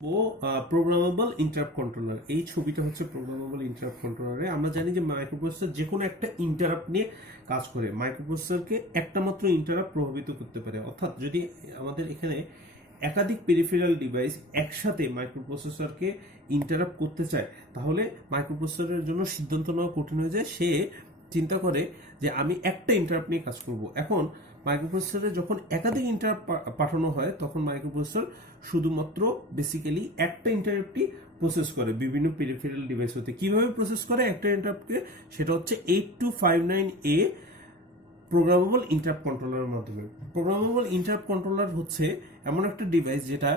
ও programmable interrupt controller. এই ছবিটা হচ্ছে প্রোগ্রামেবল ইন্টারাপ্ট কন্ট্রোলারে। আমরা জানি যে মাইক্রোপ্রসেসর যে কোনো একটা ইন্টারাপ্ট নিয়ে কাজ করে। মাইক্রোপ্রসেসরকে একটা মাত্র ইন্টারাপ্ট প্রভাবিত করতে পারে, অর্থাৎ যদি আমাদের এখানে একাধিক পেরিফেরাল ডিভাইস একসাথে মাইক্রোপ্রসেসরকে ইন্টারাপ্ট করতে চায়, তাহলে মাইক্রোপ্রসেসরের জন্য সিদ্ধান্ত নেওয়া কঠিন হয়ে যায়। সে চিন্তা করে যে আমি একটা ইন্টারাপ্ট নিয়ে কাজ করব। এখন মাইক্রোপ্রসেসরে যখন একাধিক ইন্টারাপ্ট পাঠানো হয়, তখন মাইক্রোপ্রসেসর শুধুমাত্র বেসিক্যালি একটা ইন্টারাপ্টই প্রসেস করে বিভিন্ন পেরিফেরাল ডিভাইস হতে। কিভাবে প্রসেস করে একটা ইন্টারাপ্টকে? সেটা হচ্ছে 8259A প্রোগ্রামেবল ইন্টারাপ্ট কন্ট্রোলারের মাধ্যমে। প্রোগ্রামেবল ইন্টারাপ্ট কন্ট্রোলার হচ্ছে এমন একটা ডিভাইস যেটা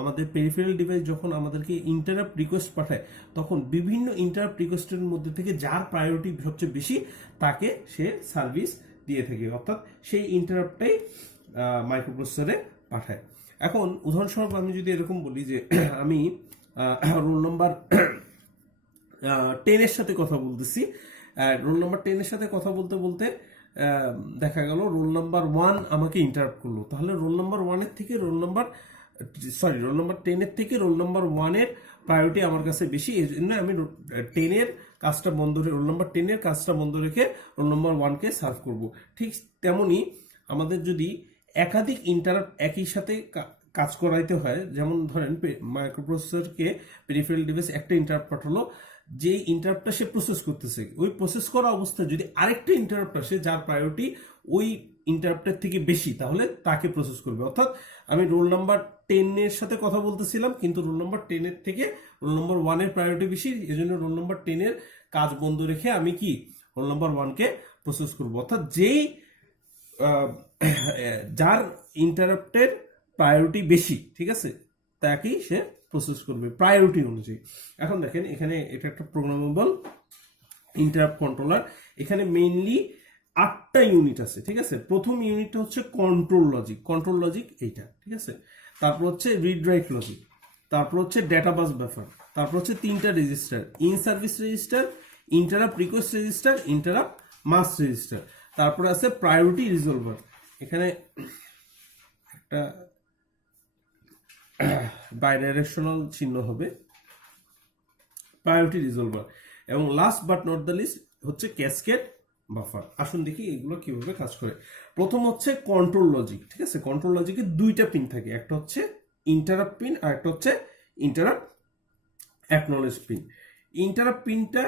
আমাদের পেরিফেরাল ডিভাইস যখন আমাদেরকে ইন্টারাপ্ট রিকোয়েস্ট পাঠায়, তখন বিভিন্ন ইন্টারাপ্ট রিকোয়েস্টের মধ্যে থেকে যার প্রায়োরিটি সবচেয়ে বেশি তাকে সে সার্ভিস দিয়ে থাকে, অর্থাৎ সেই ইন্টারাপ্টটাই মাইক্রোপ্রসেসরে পাঠায়। এখন উদাহরণস্বরূপ আমি যদি এরকম বলি যে আমি রোল নাম্বার 10-এর সাথে কথা বলতেছি, রোল নাম্বার 10-এর সাথে কথা বলতে বলতে দেখা গেল রোল নাম্বার 1 আমাকে ইন্টারাপ্ট করলো। তাহলে রোল নাম্বার 1-এর থেকে রোল নাম্বার 10-এর থেকে রোল নাম্বার 1-এর প্রায়োরিটি আমার কাছে বেশি। এই জন্য আমি 10-এর কাজটা বন্ধ রেখে রোল নাম্বার 10-এর কাজটা বন্ধ রেখে রোল নাম্বার 1-কে সার্ভ করব। ঠিক তেমনি আমাদের যদি একাধিক ইন্টারাপ্ট একই সাথে কাজ করাইতে হয়, যেমন ধরেন মাইক্রোপ্রসেসরকে পেরিফেরাল ডিভাইস একটা ইন্টারাপ্ট পাঠালো, যে ইন্টারাপ্টটা সে প্রসেস করতেছে, ওই প্রসেস করা অবস্থায় যদি আরেকটা ইন্টারাপ্ট আসে যার প্রায়োরিটি ওই ইন্টারাপ্টের থেকে বেশি, তাহলে তাকে প্রসেস করবে। অর্থাৎ আমি রোল নাম্বার 10-এর সাথে কথা বলতেছিলাম, কিন্তু রোল নাম্বার 10-এর থেকে রোল নাম্বার 1-এর প্রায়োরিটি বেশি, এই জন্য রোল নাম্বার 10-এর কাজ বন্ধ রেখে আমি কি রোল নাম্বার 1-কে প্রসেস করবো। অর্থাৎ যেই যার ইন্টারাপ্টের প্রায়োরিটি বেশি, ঠিক আছে, তাকেই সে প্রসেস করবে প্রায়োরিটি অনুযায়ী। এখন দেখেন এখানে এটা একটা প্রোগ্রামেবল ইন্টারাপ্ট কন্ট্রোলার। এখানে মেইনলি 8টা ইউনিট আছে, ঠিক আছে। প্রথম ইউনিটটা হচ্ছে কন্ট্রোল লজিক। কন্ট্রোল লজিক এইটা, ঠিক আছে। তারপর হচ্ছে রিড রাইট লজিক, তারপর হচ্ছে ডেটাবাস বাফার, তারপর হচ্ছে 3টা register, in service register, interrupt request register, interrupt mask register, তারপর আছে প্রায়োরিটি রিজলভার। এখানে একটা বাইডাইরেকশনাল চিহ্ন হবে, প্রায়োরিটি রিজলভার, এবং last but not the least হচ্ছে ক্যাসকেড বাফার। আসুন দেখি এগুলো কিভাবে কাজ করে। প্রথম হচ্ছে কন্ট্রোল লজিক, ঠিক আছে। কন্ট্রোল লজিকে 2টা পিন থাকে, একটা হচ্ছে ইন্টারাপ্ট পিন আর একটা হচ্ছে ইন্টারাপ্ট অ্যাকনলেজ পিন। ইন্টারাপ্ট পিনটা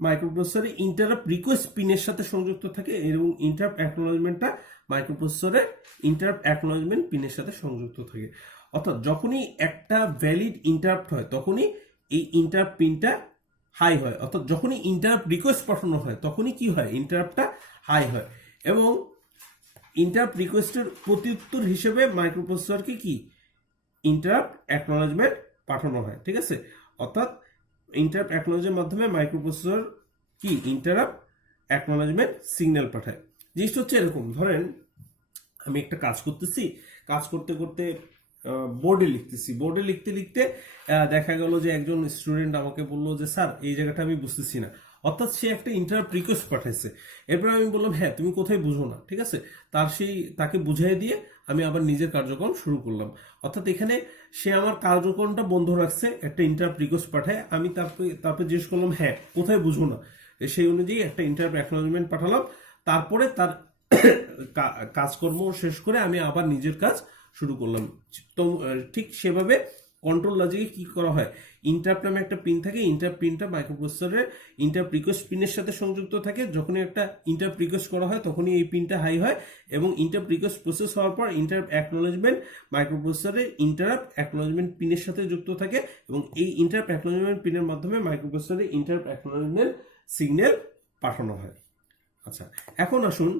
মাইক্রোপ্রসেসরে ইন্টারাপ্ট রিকোয়েস্ট পিনের সাথে সংযুক্ত থাকে, এবং ইন্টারাপ্ট অ্যাকনলেজমেন্টটা মাইক্রোপ্রসেসরের ইন্টারাপ্ট অ্যাকনলেজমেন্ট পিনের সাথে সংযুক্ত থাকে। অর্থাৎ যখনই একটা ভ্যালিড ইন্টারাপ্ট হয়, তখনই এই ইন্টারাপ্ট পিনটা হাই হয়। অর্থাৎ যখনই ইন্টারাপ্ট রিকোয়েস্ট পাঠানো হয়, তখনই কি হয়, ইন্টারাপ্টটা হাই হয়। এবং ইন্টারাপ্ট রিকোয়েস্টের প্রত্যুত্তর হিসেবে মাইক্রোপ্রসেসরকে কি ইন্টারাপ্ট অ্যাকনলেজমেন্ট পাঠানো হয়, ঠিক আছে। অর্থাৎ ইন্টারাপ্ট অ্যাকনলেজমেন্টের মাধ্যমে মাইক্রোপ্রসেসর কি ইন্টারাপ্ট অ্যাকনলেজমেন্ট সিগন্যাল পাঠায়। জিনিসটা হচ্ছে এরকম, ধরেন আমি একটা কাজ করতেছি, কাজ করতে করতে বোর্ডে লিখতেছি, বোর্ডে লিখতে লিখতে দেখা গেল যে একজন স্টুডেন্ট আমাকে বললো যে স্যার এই জায়গাটা আমি বুঝতেছি না। অর্থাৎ সে একটা ইন্টারাপ্ট রিকোয়েস্ট পাঠাইছে। এরপর আমি বললাম হ্যাঁ তুমি কোথায় বুঝো না, ঠিক আছে। তাকে বুঝিয়ে দিয়ে আমি আবার নিজের কার্যক্রম শুরু করলাম। অর্থাৎ এখানে সে আমার কার্যক্রমটা বন্ধ রাখছে, একটা ইন্টারাপ্ট রিকোয়েস্ট পাঠায়। আমি তারপরে জিজ্ঞেস করলাম হ্যাঁ কোথায় বুঝো না, সেই অনুযায়ী একটা ইন্টারাপ্ট অ্যাকনলেজমেন্ট পাঠালাম। তারপরে তার কাজকর্ম শেষ করে আমি আবার নিজের কাজ শুরু করলাম। তো ঠিক সেভাবে কন্ট্রোল লজিকে কি করা হয়, ইন্টারাপ্ট নামে একটা পিন থাকে, ইন্টারাপ্ট পিনটা মাইক্রোপ্রসেসরের ইন্টারাপ্ট রিকোয়েস্ট পিনের সাথে সংযুক্ত থাকে। যখনই একটা ইন্টারাপ্ট রিকোয়েস্ট করা হয়, তখনই এই পিনটা হাই হয়, এবং ইন্টারাপ্ট রিকোয়েস্ট প্রসেস হওয়ার পর ইন্টারাপ্ট অ্যাকনলেজমেন্ট মাইক্রোপ্রসেসরের ইন্টারাপ্ট অ্যাকনলেজমেন্ট পিনের সাথে যুক্ত থাকে, এবং এই ইন্টারাপ্ট অ্যাকনলেজমেন্ট পিনের মাধ্যমে মাইক্রোপ্রসেসরের ইন্টারাপ্ট অ্যাকনলেজমেন্ট সিগন্যাল পাঠানো হয়। আচ্ছা, এখন আসুন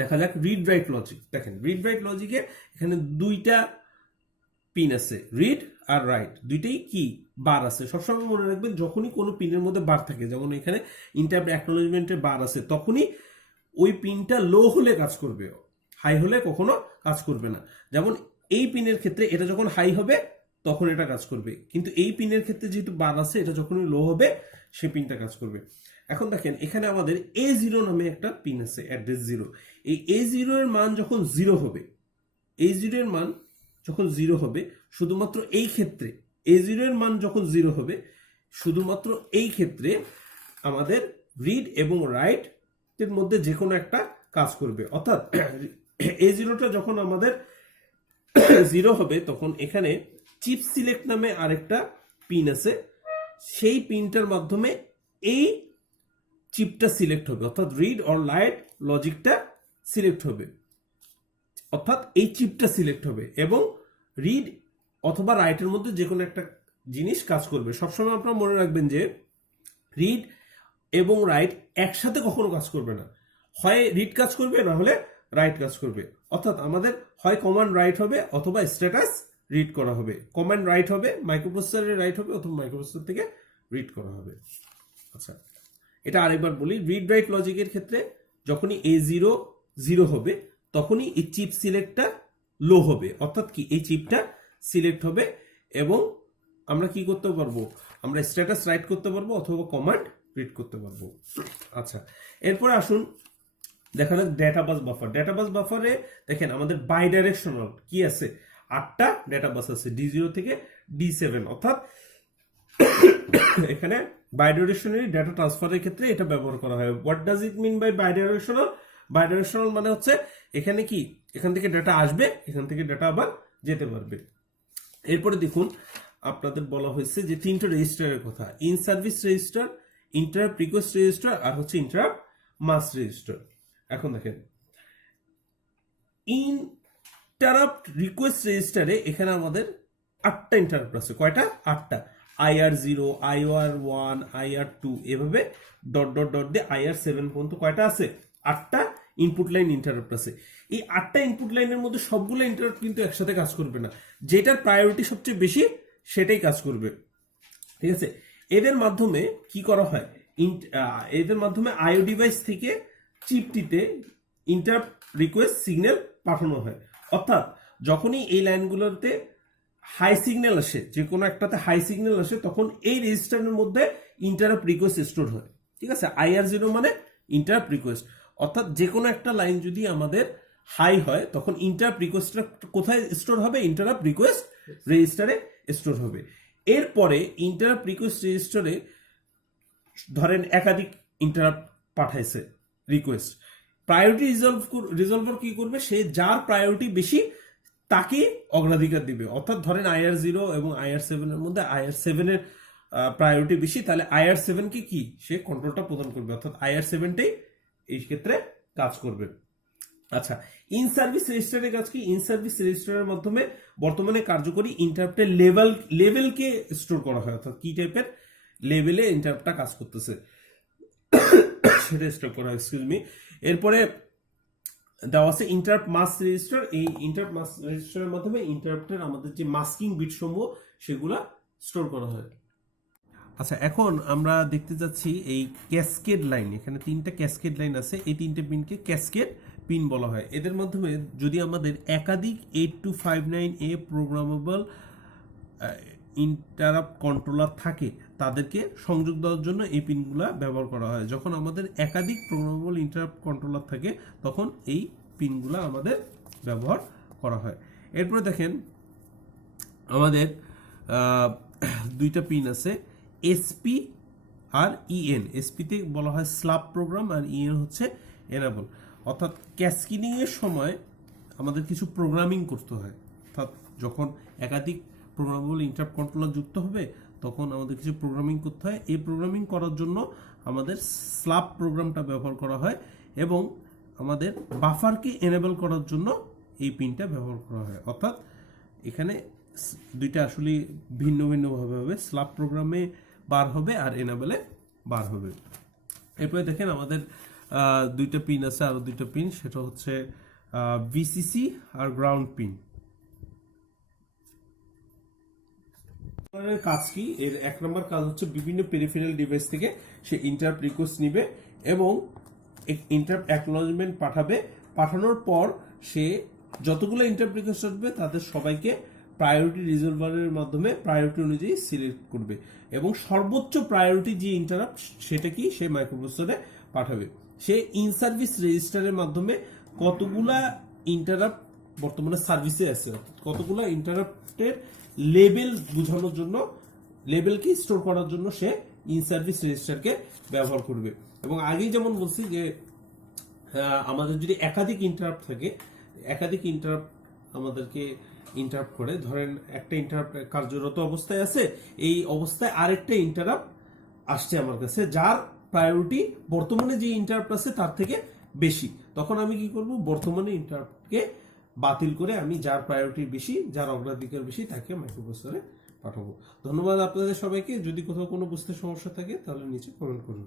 দেখা যাক রিড রাইট লজিক। দেখেন রিড রাইট লজিকে এখানে 2টা পিন আছে, রিড আর রাইট, দুইটাই কি বার আছে। সবসময় মনে রাখবেন যখনই কোনো পিনের মধ্যে বার থাকে, যেমন এখানে ইন্টারাপ্ট অ্যাকনলেজমেন্টের বার আছে, তখনই ওই পিনটা লো হলে কাজ করবে, হাই হলে কখনো কাজ করবে না। যেমন এই পিনের ক্ষেত্রে এটা যখন হাই হবে তখন এটা কাজ করবে, কিন্তু এই পিনের ক্ষেত্রে যেহেতু বার আছে, এটা যখনই লো হবে সে পিনটা কাজ করবে। এখন দেখেন এখানে আমাদের A0 নামে একটা পিন আছে, অ্যাড্রেস 0। এই A0 এর মান যখন 0 হবে, A0 এর মান যখন 0 হবে, শুধুমাত্র এই ক্ষেত্রে A0 এর মান যখন 0 হবে, শুধুমাত্র এই ক্ষেত্রে আমাদের রিড এবং রাইট এর মধ্যে যে কোনো একটা কাজ করবে। অর্থাৎ A0টা যখন আমাদের 0 হবে, তখন এখানে চিপ সিলেক্ট নামে আরেকটা পিন আছে, সেই পিনটার মাধ্যমে এই চিপটা সিলেক্ট হবে, অর্থাৎ রিড অর রাইট লজিকটা সিলেক্ট হবে, অর্থাৎ এই চিপটা সিলেক্ট হবে এবং রিড অথবা রাইটের মধ্যে যে কোনো একটা জিনিস কাজ করবে। সবসময় আপনারা মনে রাখবেন যে রিড এবং রাইট একসাথে কখনো কাজ করবে না, হয় রিড কাজ করবে না হলে রাইট কাজ করবে। অর্থাৎ আমাদের হয় কমান্ড রাইট হবে অথবা স্ট্যাটাস রিড করা হবে। কমান্ড রাইট হবে, মাইক্রোপ্রসেসরে রাইট হবে অথবা মাইক্রোপ্রসেসর থেকে রিড করা হবে। আচ্ছা, এটা আরেকবার বলি, রিড রাইট লজিকের ক্ষেত্রে যখনই A0 0 হবে তখনই এই চিপ সিলেক্টটা লো হবে, অর্থাৎ কি এই চিপটা সিলেক্ট হবে এবং আমরা কি করতে পারবো, আমরা স্ট্যাটাস রাইট করতে পারবো অথবা কমান্ড রিড করতে পারবো। আচ্ছা, এরপরে আসুন দেখা যাক ডেটা বাস বাফার। ডেটা বাস বাফারে দেখেন আমাদের বাই ডাইরেকশনাল কি আছে, 8টা ডেটা বাস আছে D0 থেকে D7, অর্থাৎ এখানে বাইডিরেকশনালি ডেটা ট্রান্সফারের ক্ষেত্রে এটা ব্যবহার করা হয়। What does it mean by bidirectional? Bidirectional মানে হচ্ছে এখানে কি, এখান থেকে ডেটা আসবে, এখান থেকে ডেটা আবার যেতে পারবে। এরপরে দেখুন আপনাদের বলা হয়েছে যে 3টা রেজিস্টারের কথা, in service register, interrupt request register আর হচ্ছে ইন্টারাপ্ট মাস্ক রেজিস্টার। এখন দেখেন ইন্টারাপ্ট রিকোয়েস্ট রেজিস্টারে এখানে আমাদের 8টা ইন্টারাপ্ট আছে। কয়টা? 8টা। IR0, IR1, IR2 এভাবে ডট ডট ডট দিয়ে IR7 পর্যন্ত কয়টা আছে? 8টা ইনপুট লাইন ইন্টারাপ্ট আছে। এই 8টা ইনপুট লাইনের মধ্যে সবগুলো ইন্টারাপ্ট কিন্তু একসাথে কাজ করবে না, যেটার প্রায়োরিটি সবচেয়ে বেশি সেটাই কাজ করবে। ঠিক আছে, এদের মাধ্যমে কি করা হয়, এদের মাধ্যমে IO ডিভাইস থেকে চিপটিতে ইন্টারাপ্ট রিকোয়েস্ট সিগন্যাল পাঠানো হয়। অর্থাৎ যখনই এই লাইনগুলোতে হাই সিগন্যাল আসে, যে কোনো একটাতে হাই সিগন্যাল আসে, তখন এই রেজিস্টারের মধ্যে ইন্টারাপ্ট রিকোয়েস্ট স্টোর হয়। ঠিক আছে, IR0 মানে ইন্টারাপ্ট রিকোয়েস্ট, অর্থাৎ যে কোনো একটা লাইন যদি আমাদের হাই হয় তখন ইন্টারাপ্ট রিকোয়েস্টটা কোথায় স্টোর হবে? ইন্টারাপ্ট রিকোয়েস্ট রেজিস্টারে স্টোর হবে। এরপরে ইন্টারাপ্ট রিকোয়েস্ট রেজিস্টারে ধরেন একাধিক ইন্টারাপ্ট পাঠাইছে রিকোয়েস্ট, প্রায়োরিটি রিজলভার কি করবে, সে যার প্রায়োরিটি বেশি তাকে অগ্রাধিকার দিবে। অর্থাৎ ধরেন IR0 এবং IR7 এর মধ্যে IR7 এর প্রায়োরিটি বেশি, তাহলে IR7 কে কি সে কন্ট্রোলটা প্রদান করবে, অর্থাৎ IR7টাই এই ক্ষেত্রে কাজ করবে। আচ্ছা, ইন সার্ভিস রেজিস্টারের কাজ কি? ইন সার্ভিস রেজিস্টারের মাধ্যমে বর্তমানে কার্যকরী ইন্টারাপ্টের লেভেলকে স্টোর করা হয়, অর্থাৎ কি টাইপের লেভেলে ইন্টারাপ্টটা কাজ করতেছে সেটা স্টোর করা হয়। Excuse me. এরপরে দেওয়া আছে ইন্টারাপ্ট মাস্ক রেজিস্টার। এই ইন্টারাপ্ট মাস্ক রেজিস্টারের মাধ্যমে ইন্টারাপ্টের আমাদের যে মাস্কিং বিট সমূহ সেগুলা স্টোর করা হয়। আচ্ছা, এখন আমরা দেখতে যাচ্ছি এই ক্যাসকেড লাইন। এখানে 3টা ক্যাসকেড লাইন আছে, এই 3টে পিনকে ক্যাসকেড পিন বলা হয়। এদের মাধ্যমে যদি আমাদের একাধিক 8259A প্রোগ্রামেবল ইন্টারাপ্ট কন্ট্রোলার থাকে, তাদেরকে সংযোগ দেওয়ার জন্য এই পিনগুলা ব্যবহার করা হয়। যখন আমাদের একাধিক প্রোগ্রামেবল ইন্টারাপ্ট কন্ট্রোলার থাকে তখন এই পিনগুলা আমাদের ব্যবহার করা হয়। এরপরে দেখেন আমাদের 2টা পিন আছে, SP আর EN। এসপিতে বলা হয় স্ল্যাব প্রোগ্রাম আর EN হচ্ছে এনেবল। অর্থাৎ ক্যাসকেডিং এর সময় আমাদের কিছু প্রোগ্রামিং করতে হয়, অর্থাৎ যখন একাধিক প্রোগ্রামেবল ইন্টারাপ্ট কন্ট্রোলার যুক্ত হবে তখন আমাদের কিছু প্রোগ্রামিং করতে হয়। এই প্রোগ্রামিং করার জন্য আমাদের স্ল্যাব প্রোগ্রামটা ব্যবহার করা হয় এবং আমাদের বাফারকে এনেবল করার জন্য এই পিনটা ব্যবহার করা হয়। অর্থাৎ এখানে 2টা আসলে ভিন্ন ভিন্নভাবে হবে, স্ল্যাব প্রোগ্রামে বার হবে আর এনেবলে বার হবে। এরপরে দেখেন আমাদের 2টা পিন আছে, আরো 2টা পিন, সেটা হচ্ছে VCC আর গ্রাউন্ড পিন। কাজ কি? এর 1 নম্বর কাজ হচ্ছে বিভিন্ন পেরিফেরাল ডিভাইস থেকে সে ইন্টারাপ্ট রিকোয়েস্ট নিবে এবং ইন্টারাপ্ট অ্যাকনলেজমেন্ট পাঠাবে। পাঠানোর পর সে যতগুলো ইন্টারাপ্ট রিকোয়েস্ট আসবে তাদের সবাইকে প্রায়োরিটি রিজলভারের মাধ্যমে প্রায়োরিটি অনুযায়ী সিলেক্ট করবে এবং সর্বোচ্চ প্রায়োরিটি যে ইন্টারাপ্ট সেটা কি সে মাইক্রোপ্রসেসরে পাঠাবে। সে ইন সার্ভিস রেজিস্টারের মাধ্যমে কতগুলা ইন্টারাপ্ট বর্তমানে সার্ভিসে আছে, কতগুলা ইন্টারাপ্টের লেবেল বোঝানোর জন্য, লেবেলকে স্টোর করার জন্য সে ইন সার্ভিস রেজিস্টারকে ব্যবহার করবে। এবং আগেই যেমন বলছি যে আমাদের যদি একাধিক ইন্টারাপ্ট থাকে, একাধিক ইন্টারাপ্ট আমাদেরকে ইন্টারাপ্ট করে, ধরেন একটা ইন্টারাপ্ট কার্যরত অবস্থায় আছে, এই অবস্থায় আরেকটা ইন্টারাপ্ট আসছে আমার কাছে যার প্রায়োরিটি বর্তমানে যে ইন্টারাপ্ট আছে তার থেকে বেশি, তখন আমি কি করব, বর্তমানে ইন্টারাপ্টকে বাতিল করে আমি যার প্রায়োরিটি বেশি, যার অগ্রাধিকার বেশি তাকে মাইক্রোপ্রসেসরে পাঠাবো। ধন্যবাদ আপনাদের সবাইকে। যদি কোথাও কোনো বুঝতে সমস্যা থাকে তাহলে নিচে কমেন্ট করুন।